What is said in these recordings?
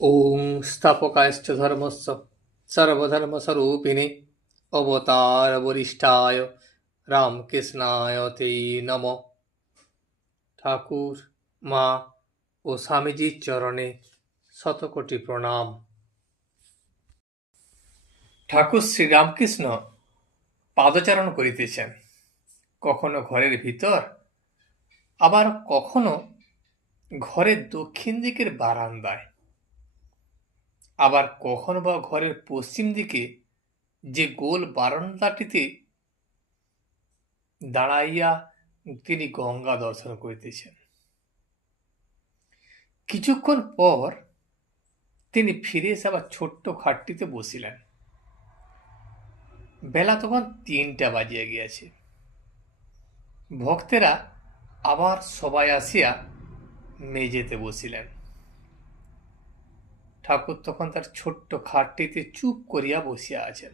ॐ स्थापकायश्च धर्मस्य सर्वधर्मस्वरूपिणे अवतारवरिष्ठाय রামকৃষ্ণায় তে নম। ঠাকুর, মা ও স্বামীজির চরণে শতকোটি প্রণাম। ঠাকুর শ্রীরামকৃষ্ণ পাদচারণ করিতেছেন, কখনো ঘরের ভিতর, আবার কখনো ঘরের দক্ষিণ দিকের বারান্দায়, আবার কখনো বা ঘরের পশ্চিম দিকে যে গোল বারান্দাটিতে দাঁড়াইয়া তিনি গঙ্গা দর্শন করিতেছেন। কিছুক্ষণ পর তিনি ফিরে এসে আবার ছোট্ট খাটটিতে বসিলেন। বেলা তখন 3টা বাজিয়া গিয়াছে। ভক্তেরা আবার সবাই আসিয়া মেঝেতে বসিলেন। ঠাকুর তখন তার ছোট্ট খাটটিতে চুপ করিয়া বসিয়া আছেন।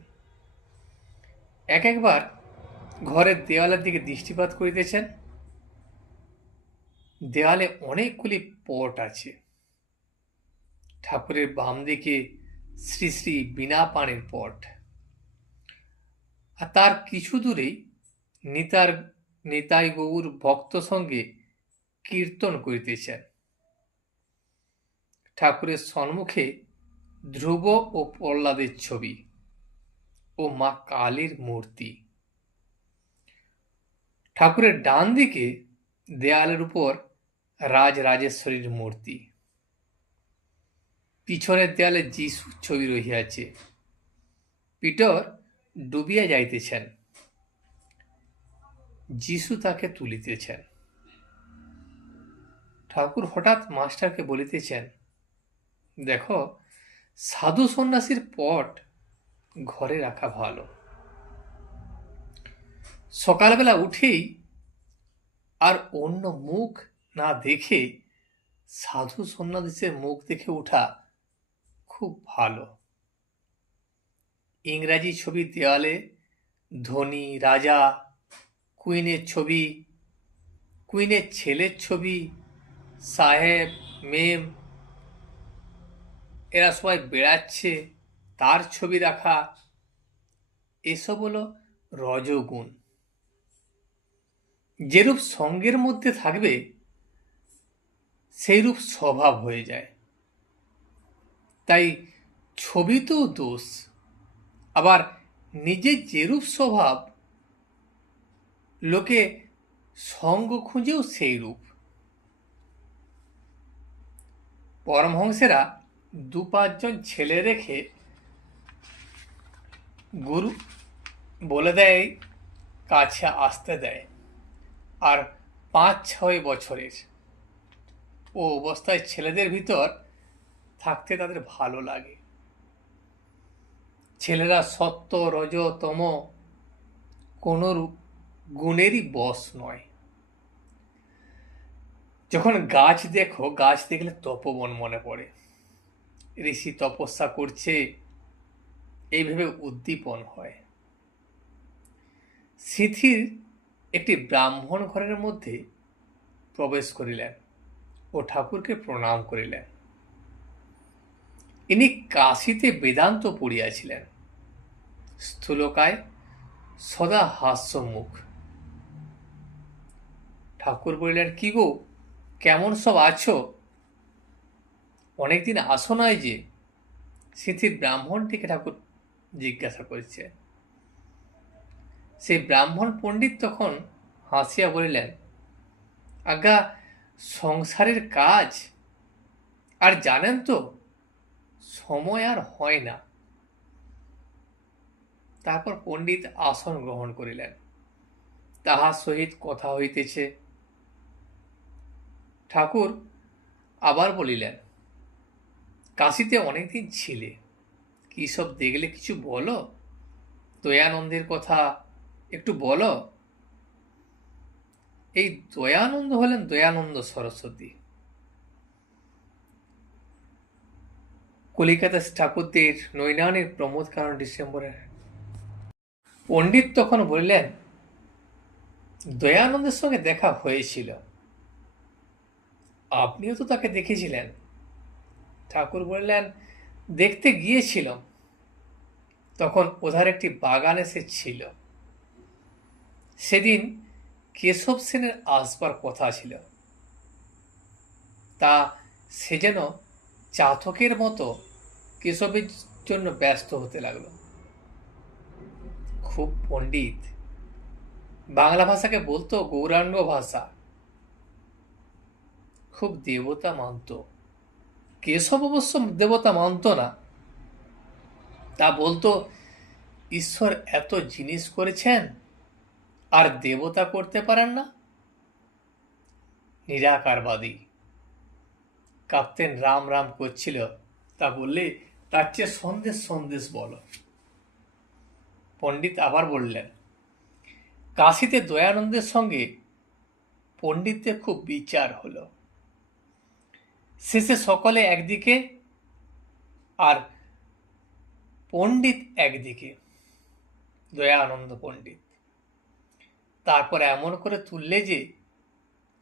একবার ঘরের দেওয়ালের দিকে দৃষ্টিপাত করিতেছেন। দেওয়ালে অনেকগুলি পট আছে। ঠাকুরের বাম দিকে শ্রী শ্রী বিনা পানির পট, আর তার কিছু দূরেই নিতাই গৌর ভক্ত সঙ্গে কীর্তন করিতেছেন। ঠাকুরের সম্মুখে ধ্রুব ও প্রহ্লাদের ছবি ও মা কালীর মূর্তি। ঠাকুরের ডান দিকে দেয়ালের উপর রাজরাজেশ্বরীর মূর্তি। পিছনের দেয়ালে যিশুর ছবি রহিয়াছে। পিতর ডুবিয়া যাইতেছেন, যিশু তাকে তুলিতেছেন। ঠাকুর হঠাৎ মাস্টারকে বলিতেছেন, দেখো, সাধু সন্ন্যাসীর পট ঘরে রাখা ভালো। সকালবেলা উঠেই আর অন্য মুখ না দেখে সাধু সন্ন্যাসীর মুখ দেখে ওঠা খুব ভালো। ইংরাজি ছবি দেওয়ালে ধনী, রাজা, কুইনের ছবি, কুইনের ছেলের ছবি, সাহেব, মেম, এরা সবাই বেড়াচ্ছে, তার ছবি রাখা, এসব হলো রজগুণ। যেরূপ সঙ্গের মধ্যে থাকবে সেইরূপ স্বভাব হয়ে যায়। তাই ছবিতেও দোষ, আবার নিজের যেরূপ স্বভাব লোকে সঙ্গ খুঁজেও সেই রূপ। পরমহংসেরা 2-5 ছেলে রেখে গুরু বলে দেয়, কাছে আসতে দেয়, আর 5-6 বছরের ও অবস্থায় ছেলেদের ভিতর থাকতে তাদের ভালো লাগে। ছেলেরা সত্য, রজ, তম কোনো গুণেরই বশ নয়। যখন গাছ দেখো, গাছ দেখলে তপবন মনে পড়ে। ঋষি তপস্যা করছে, এইভাবে উদ্দীপন হয়। শিথির একটি ব্রাহ্মণ ঘরের মধ্যে প্রবেশ করিলেন ও ঠাকুরকে প্রণাম করিলেন। ইনি কাশীতে বেদান্ত পড়িয়াছিলেন। স্থূলকায়, সদা হাস্যমুখ। ঠাকুর বলিলেন, কি গো, কেমন সব আছো? অনেকদিন আসো নাই যে। শিথির ব্রাহ্মণটিকে ঠাকুর জিজ্ঞাসা করেছে। সেই ব্রাহ্মণ পণ্ডিত তখন হাসিয়া বলিলেন, আজ্ঞা, সংসারের কাজ, আর জানেন তো, সময় আর হয় না। তারপর পণ্ডিত আসন গ্রহণ করিলেন। তাহার সহিত কথা হইতেছে। ঠাকুর আবার বলিলেন, কাশীতে অনেকদিন ছিলে, কি সব দেখলে কিছু বলো। দয়ানন্দের কথা একটু বলো। এই দয়ানন্দ হলেন দয়ানন্দ সরস্বতী। কলিকাতা ঠাকুরদের নৈনানের প্রমোদ কারণ ডিসেম্বরের। পণ্ডিত তখন বললেন, দয়ানন্দের সঙ্গে দেখা হয়েছিল, আপনিও তো তাকে দেখেছিলেন। ঠাকুর বললেন, দেখতে গিয়েছিলাম, তখন ওধার একটি বাগান এসে ছিল। সেদিন কেশব সেনের আসবার কথা ছিল, তা সে যেন চাতকের মতো কেশবের জন্য ব্যস্ত হতে লাগলো। খুব পণ্ডিত, বাংলা ভাষাকে বলতো গৌরাঙ্গ ভাষা, খুব দেবতা মানত। কেশব অবশ্য দেবতা মানত না, তা বলতো ঈশ্বর এত জিনিস করেছেন আর দেবতা করতে পারেন না। নিরাকারবাদী। কাপ্তেন রাম রাম করছিল, তা বললে তার চেয়ে সন্দেশ সন্দেশ বলো। পণ্ডিত আবার বললেন, কাশীতে দয়ানন্দের সঙ্গে পণ্ডিতদের খুব বিচার হলো। শেষে সকলে একদিকে আর পণ্ডিত একদিকে, দয়ানন্দ পণ্ডিত। তারপর এমন করে তুললে যে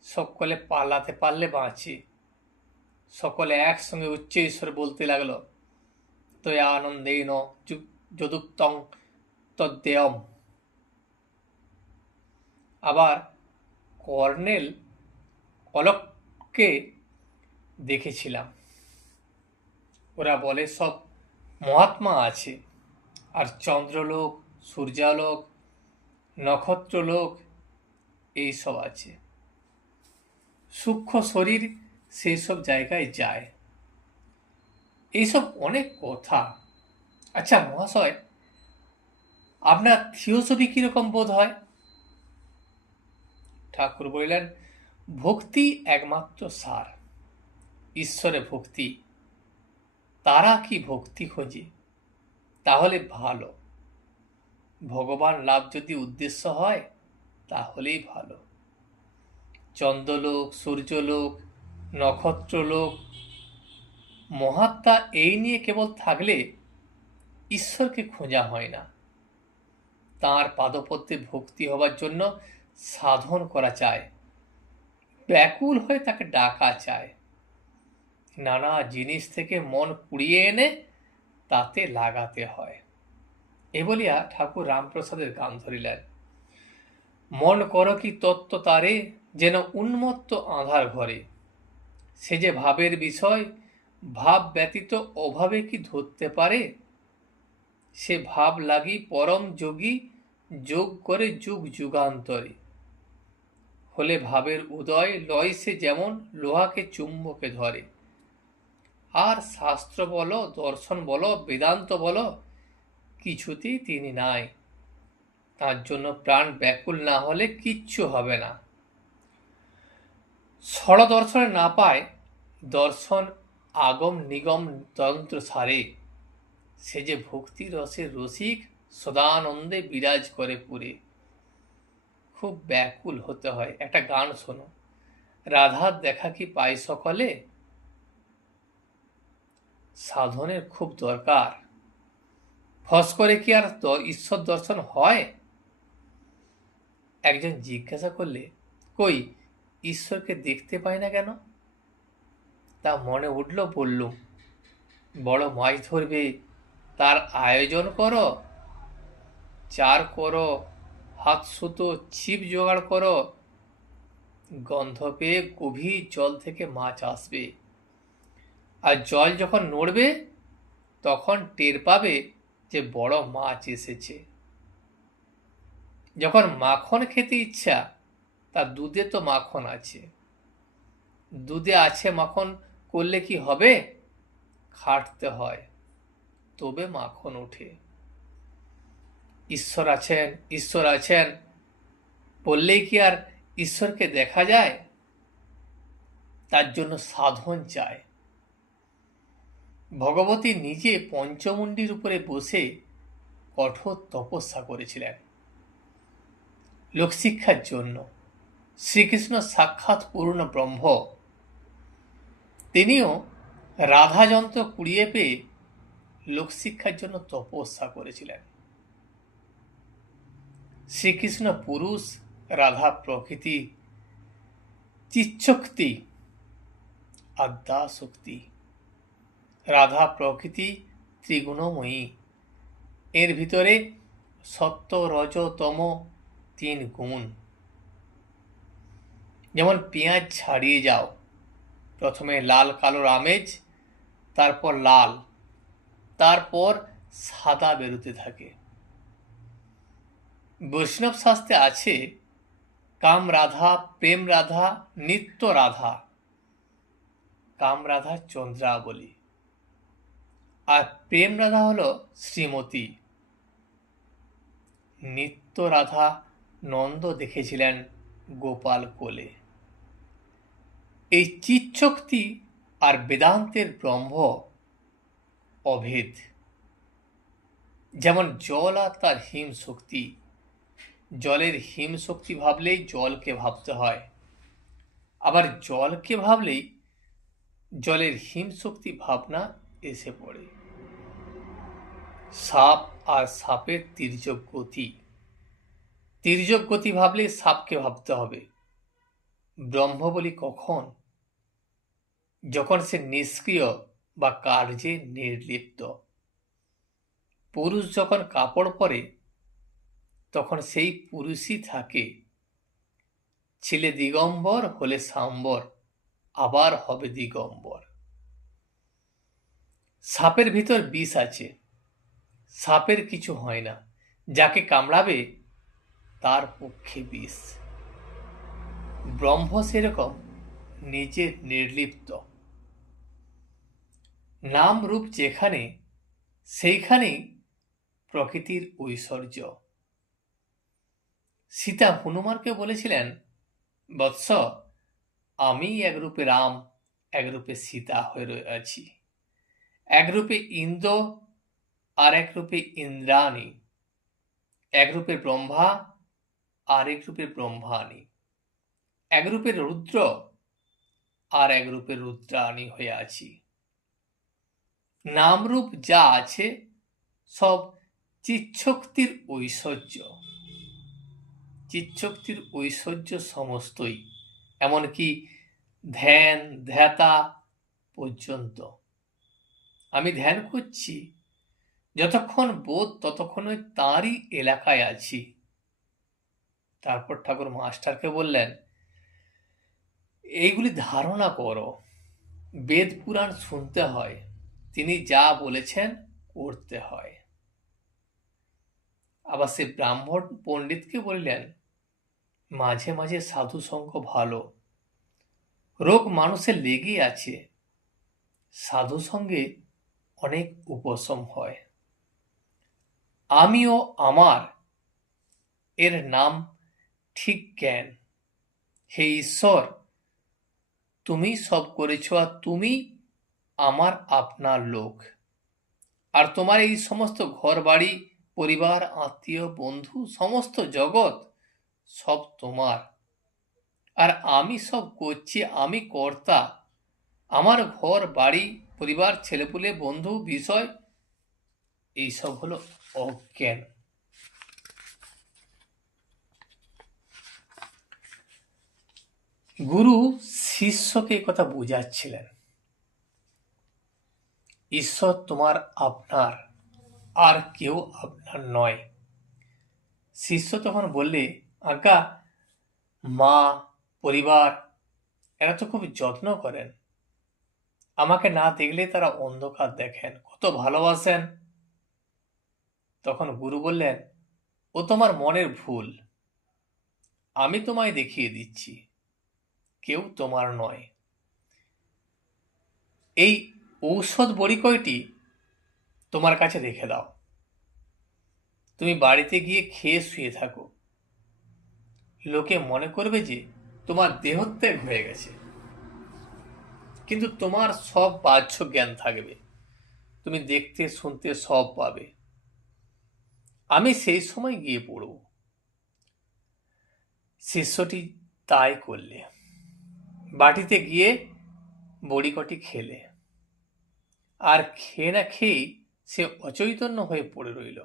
সকলে পালাতে পারলে বাঁচে। সকলে একসঙ্গে উচ্চ ঈশ্বরে বলতে লাগলো, দয়া আনন্দেন যদুক্তং তদ্দেয়ম। আবার কর্নেল কলককে দেখেছিলাম, ওরা বলে সব মহাত্মা আছে, আর চন্দ্রলোক, সূর্যালোক, নক্ষত্রলোক এইসব আছে। সূক্ষ্ম শরীর সেই সব জায়গায় যায়। এইসব অনেক কথা। আচ্ছা মহাশয়, আপনার থিওসফি কিরকম বোধ হয়? ঠাকুর বললেন, ভক্তি একমাত্র সার, ঈশ্বরে ভক্তি। তারা কি ভক্তি খোঁজে? তাহলে ভালো। ভগবান লাভ যদি উদ্দেশ্য হয় তাহলেই ভালো। চন্দ্রলোক, সূর্যলোক, নক্ষত্রলোক, মহাত্মা এই নিয়ে কেবল থাকলে ঈশ্বরকে খোঁজা হয় না। তাঁর পাদপদ্মে ভক্তি হবার জন্য সাধন করা চায়, ব্যাকুল হয়ে তাকে ডাকা চায়, নানা জিনিস থেকে মন কুড়িয়ে এনে তাতে লাগাতে হয়। এ বলিয়া ঠাকুর রামপ্রসাদের গান ধরিলেন, মন করো কি তত্ত্ব তারে, যেন উন্মত্ত আঁধার ঘরে। সে যে ভাবের বিষয়, ভাব ব্যতীত অভাবে কি ধরতে পারে। সে ভাব লাগি পরম যোগী, যোগ করে যুগ যুগান্তরে। হলে ভাবের উদয়, লয় সে যেমন লোহাকে চুম্বকে ধরে। আর শাস্ত্র বলো, দর্শন বলো, বেদান্ত বলো, কিছুতেই তিনি নাই। তার জন্য প্রাণ ব্যাকুল না হলে কিচ্ছু হবে না। ষড় দর্শনে না পায় দর্শন আগম নিগম তন্ত্র সারে। সে যে ভক্তি রসের রসিক, সদানন্দে বিরাজ করে পুরে। খুব ব্যাকুল হতে হয়। একটা গান শোনো, রাধার দেখা কি পাই সকলে, সাধনের খুব দরকার। ফস করে কি আর ঈশ্বর দর্শন হয়? একজন জিজ্ঞাসা করলে, কই ঈশ্বরকে দেখতে পাই না কেন? তা মনে উঠল, বললুম, বড় মাছ ধরবে, তার আয়োজন করো, চার করো, হাত সুতো ছিপ জোগাড় করো, গন্ধ পেয়ে গভীর জল থেকে মাছ আসবে, আর জল যখন নড়বে তখন টের পাবে যে বড় মাছ এসেছে। যখন মাখন খেতে ইচ্ছা, তা দুধে তো মাখন আছে। দুধে আছে মাখন করলে কি হবে? খাটতে হয়, তবে মাখন ওঠে। ঈশ্বর আছেন, ঈশ্বর আছেন বললেই কি আর ঈশ্বরকে দেখা যায়? তার জন্য সাধন চায়। ভগবতী নিজে পঞ্চমুণ্ডির উপরে বসে কঠোর তপস্যা করেছিলেন লোকশিক্ষার জন্য। শ্রীকৃষ্ণ সাক্ষাৎ পূর্ণ ব্রহ্ম, তিনিও রাধাযন্ত্র কুড়িয়ে পেয়ে লোকশিক্ষার জন্য তপস্যা করেছিলেন। শ্রীকৃষ্ণ পুরুষ, রাধা প্রকৃতি, চিচ্ছক্তি, আদ্যা শক্তি। রাধা প্রকৃতি ত্রিগুণময়ী, এর ভিতরে সত্য রজ তম 3 গুণ। যেমন পেঁয়াজ ছাড়িয়ে যাও, প্রথমে লাল কালোর আমেজ, তারপর লাল, তারপর সাদা বেরোতে থাকে। বৈষ্ণব শাস্ত্রে আছে কাম রাধা, প্রেম রাধা, নিত্য রাধা। কাম রাধা চন্দ্রাবলী, আর প্রেম রাধা হল শ্রীমতী। নিত্য রাধা নন্দ দেখেছিলেন গোপাল কোলে। এই চিৎশক্তি আর বেদান্তের ব্রহ্ম অভেদ। যেমন জল আর তার হিম শক্তি, জলের হিম শক্তি ভাবলেই জলকে ভাবতে হয়, আবার জলকে ভাবলেই জলের হিম শক্তি ভাবনা এসে পড়ে। সাপ আর সাপের তির্যক গতি, তির্যক গতি ভাবলে সাপকে ভাবতে হবে। ব্রহ্ম বলি কখন? যখন সে নিষ্ক্রিয় বা কার্যে নির্লিপ্ত। পুরুষ যখন কাপড় পরে তখন সেই পুরুষই থাকে। ছেলে দিগম্বর হলে সাম্বর, আবার হবে দিগম্বর। সাপের ভিতর বিষ আছে, সাপের কিছু হয় না, যাকে কামড়াবে তার পক্ষে বিষ। ব্রহ্ম সেরকম নিজে নির্লিপ্ত। নাম রূপ যেখানে, সেইখানেই প্রকৃতির ঐশ্বর্য। সীতা হনুমানকে বলেছিলেন, বৎস, আমি এক রূপে রাম, এক রূপে সীতা হয়ে আছি, এক রূপে ইন্দ্র আর এক রূপে ইন্দ্রাণী, এক রূপে ব্রহ্মা আর এক রূপে ব্রহ্মাণী, এক রূপে রুদ্র আর এক রূপে রুদ্রাণী হয়ে আছি। নামরূপ যা আছে সব চিৎশক্তির ঐশ্বর্য। চিৎশক্তির ঐশ্বর্য সমস্তই, এমনকি ধ্যান ধ্যাতা পর্যন্ত। আমি ধ্যান করছি, যতক্ষণ বোধ ততক্ষণই তাঁরই এলাকায় আছি। তারপর ঠাকুর মাস্টারকে বললেন, এইগুলি ধারণা করো, বেদ পুরাণ শুনতে হয়, তিনি যা বলেছেন করতে হয়। আবার সে ব্রাহ্মণ পণ্ডিতকে বললেন, মাঝে মাঝে সাধু সঙ্গ ভালো, রোগ মানুষের লেগেই আছে, সাধু সঙ্গে অনেক উপশম হয়। আমি ও আমার এর নাম ঠিক জ্ঞান। হে ঈশ্বর, তুমি সব করেছ, আর তুমি আমার আপনার লোক, আর তোমার এই সমস্ত ঘর বাড়ি, পরিবার, আত্মীয়, বন্ধু, সমস্ত জগৎ সব তোমার, আর আমি সব করছি, আমি কর্তা। আমার ঘর বাড়ি, পরিবার, ছেলেপুলে, বন্ধু, বিষয়, এইসব হলো অজ্ঞান। গুরু শিষ্যকে কথা বোঝাচ্ছিলেন, ঈশ্বর তোমার আপনার, আর কেউ আপনার নয়। শিষ্য তখন বললে, আজ্ঞা, মা, পরিবার এরা তো খুব যত্ন করেন, আমাকে না দেখলে তারা অন্ধকার দেখেন, কত ভালোবাসেন। তখন গুরু বললেন, ও তোমার মনের ভুল, আমি তোমায় দেখিয়ে দিচ্ছি, কেউ তোমার নয়। এই ঔষধ বড়ি কয়টি তোমার কাছে রেখে দাও, তুমি বাড়িতে গিয়ে খেয়ে শুয়ে থাকো, লোকে মনে করবে যে তোমার দেহত্যাগ হয়ে গেছে, কিন্তু তোমার সব বাহ্য জ্ঞান থাকবে, তুমি দেখতে শুনতে সব পাবে, আমি সেই সময় গিয়ে পড়ব। শিষ্যটি তাই করলে, বাটিতে গিয়ে বড়ি কটি খেলে, আর খেয়ে না খেয়েই সে অচৈতন্য হয়ে পড়ে রইল।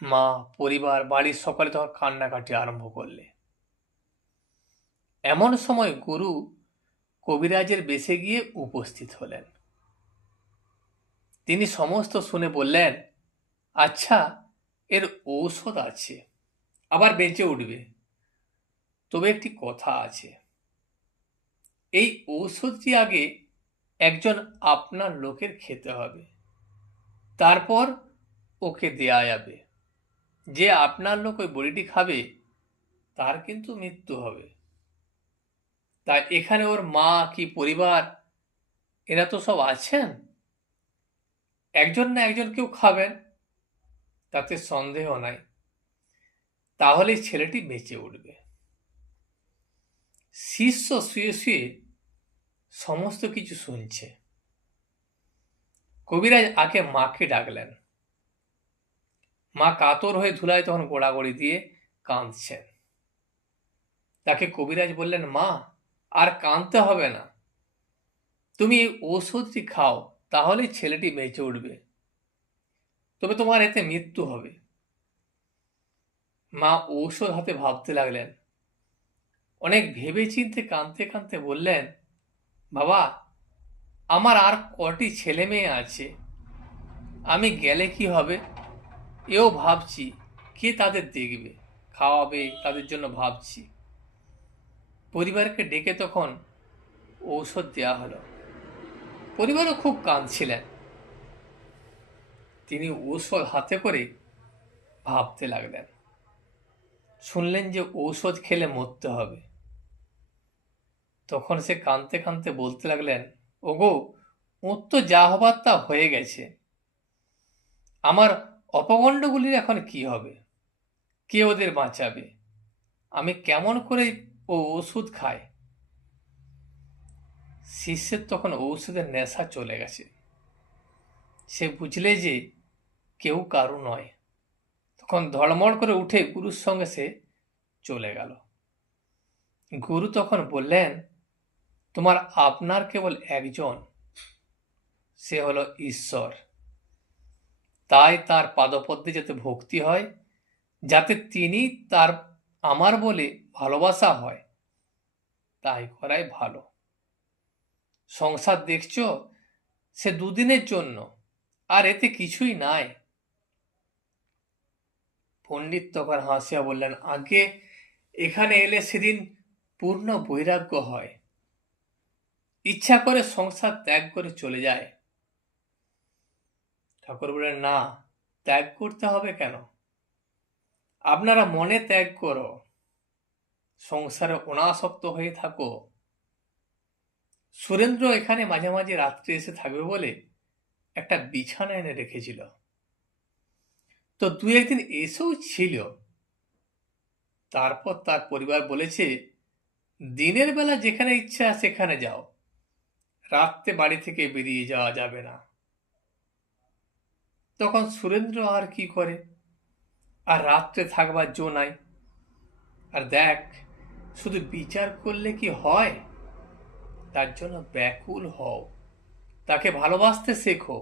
মা, পরিবার, বাড়ির সকলে তখন কান্নাকাটি আরম্ভ করলে। এমন সময় গুরু কবিরাজের বেশে গিয়ে উপস্থিত হলেন। তিনি সমস্ত শুনে বললেন, আচ্ছা, এর ঔষধ আছে, আবার বেঁচে উঠবে, তবে একটি কথা আছে। এই ঔষধটি আগে একজন আপনার লোকের খেতে হবে, তারপর ওকে দেয়া যাবে। যে আপনার লোক ওই বড়িটি খাবে তার কিন্তু মৃত্যু হবে। তাই এখানে ওর মা কি পরিবার এরা তো সব আছেন, একজন না একজন কেউ খাবেন, তাতে সন্দেহ নাই। তাহলে ছেলেটি বেঁচে উঠবে। শিষ্য শুয়ে শুয়ে সমস্ত কিছু শুনছে। কবিরাজ আগে মাকে ডাকলেন। মা কাতর হয়ে ধুলায় তখন গোড়াগড়ি দিয়ে কাঁদছেন। তাকে কবিরাজ বললেন, মা, আর কাঁদতে হবে না, তুমি এই ঔষধটি খাও, তাহলে ছেলেটি বেঁচে উঠবে, তবে তোমার এতে মৃত্যু হবে। মা ঔষধ হাতে ভাবতে লাগলেন। অনেক ভেবে চিনতে কাঁদতে কাঁদতে বললেন, বাবা, আমার আর কটি ছেলে মেয়ে আছে, আমি গেলে কি হবে এও ভাবছি, কে তাদের দেখবে, খাওয়াবে, তাদের জন্য ভাবছি। পরিবারকে ডেকে তখন ঔষধ দেওয়া হলো। পরিবারও খুব কাঁদছিলেন। তিনি ঔষধ হাতে করে ভাবতে লাগলেন। শুনলেন যে ঔষধ খেলে মরতে হবে। তখন সে কাঁদতে কাঁদতে বলতে লাগলেন, ওগো, ওর তো যা হবার তা হয়ে গেছে, আমার অপগণ্ডগুলির এখন কি হবে, কে ওদের বাঁচাবে, আমি কেমন করে ও ওষুধ খাই। শিষ্যের তখন ঔষধের নেশা চলে গেছে। সে বুঝলে যে কেউ কারু নয়। তখন ধড়মড় করে উঠে গুরুর সঙ্গে সে চলে গেল। গুরু তখন বললেন, তোমার আপনার কেবল একজন, সে হলো ঈশ্বর। তাই তার পাদপদ্মে যাতে ভক্তি হয়, যাতে তিনি তার আমার বলে ভালোবাসা হয়, তাই করাই ভালো। সংসার দেখছ, সে দুদিনের জন্য, আর এতে কিছুই নাই। পণ্ডিত তখন হাসিয়া বললেন, আগে এখানে এলে সেদিন পূর্ণ বৈরাগ্য হয়, ইচ্ছা করে সংসার ত্যাগ করে চলে যায়। ঠাকুর বললেন, না, ত্যাগ করতে হবে কেন, আপনারা মনে ত্যাগ করো, সংসারে অনাসক্ত হয়ে থাকো। সুরেন্দ্র এখানে মাঝে মাঝে রাত্রে এসে থাকবে বলে একটা বিছানা এনে রেখেছিল, তো দু একদিন এসেও ছিল। তারপর তার পরিবার বলেছে, দিনের বেলা যেখানে ইচ্ছা সেখানে যাও, রাত্রে বাড়ি থেকে বেরিয়ে যাওয়া যাবে না। তখন সুরেন্দ্র আর কি করে, আর রাত্রে থাকবার জো নাই। আর দেখ, শুধু বিচার করলে কি হয়, তার জন্য ব্যাকুল হও, তাকে ভালোবাসতে শেখো।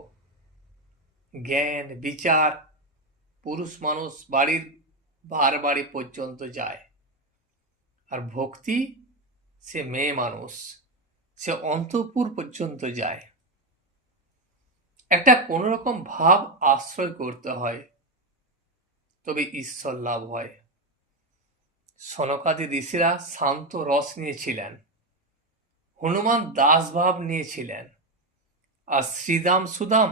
জ্ঞান বিচার, পুরুষ মানুষ বাড়ির বাড়ি পর্যন্ত যায়, আর ভক্তি, সে মেয়ে মানুষ, সে অন্তঃপুর পর্যন্ত যায়। একটা কোন রকম ভাব আশ্রয় করতে হয়, তবে ঈশ্বর লাভ হয়। সনকাদি ঋষিরা শান্ত রস নিয়েছিলেন, হনুমান দাস ভাব নিয়েছিলেন, আর শ্রীদাম সুদাম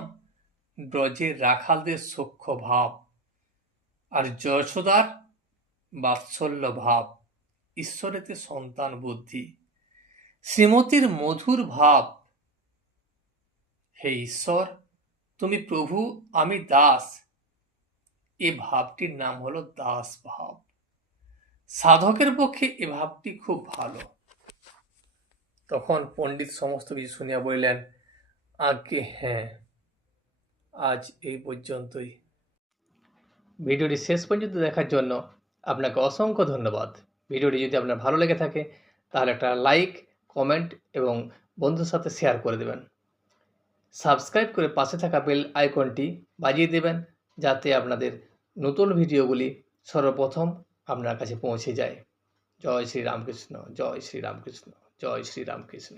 ব্রজের রাখালদের সখ্য ভাব, আর যশোদার বাৎসল্য ভাব, ঈশ্বরেতে সন্তান বুদ্ধি, শ্রীমতীর মধুর ভাব। হে ঈশ্বর, তুমি প্রভু, আমি দাস, এ ভাবটির নাম হলো দাস ভাব। সাধকের পক্ষে এ ভাবটি খুব ভালো। তখন পণ্ডিত সমস্ত কিছু শুনিয়া বলিলেন, আজ্ঞে হ্যাঁ, আজ এই পর্যন্তই। ভিডিওটি শেষ পর্যন্ত দেখার জন্য আপনাকে অসংখ্য ধন্যবাদ। ভিডিওটি যদি আপনার ভালো লেগে থাকে তাহলে একটা লাইক, কমেন্ট এবং বন্ধুর সাথে শেয়ার করে দেবেন। সাবস্ক্রাইব করে পাশে থাকা বেল আইকনটি বাজিয়ে দেবেন, যাতে আপনাদের নতুন ভিডিওগুলি সর্বপ্রথম আপনার কাছে পৌঁছে যায়। জয় শ্রী রামকৃষ্ণ, জয় শ্রী রামকৃষ্ণ, জয় শ্রী রামকৃষ্ণ।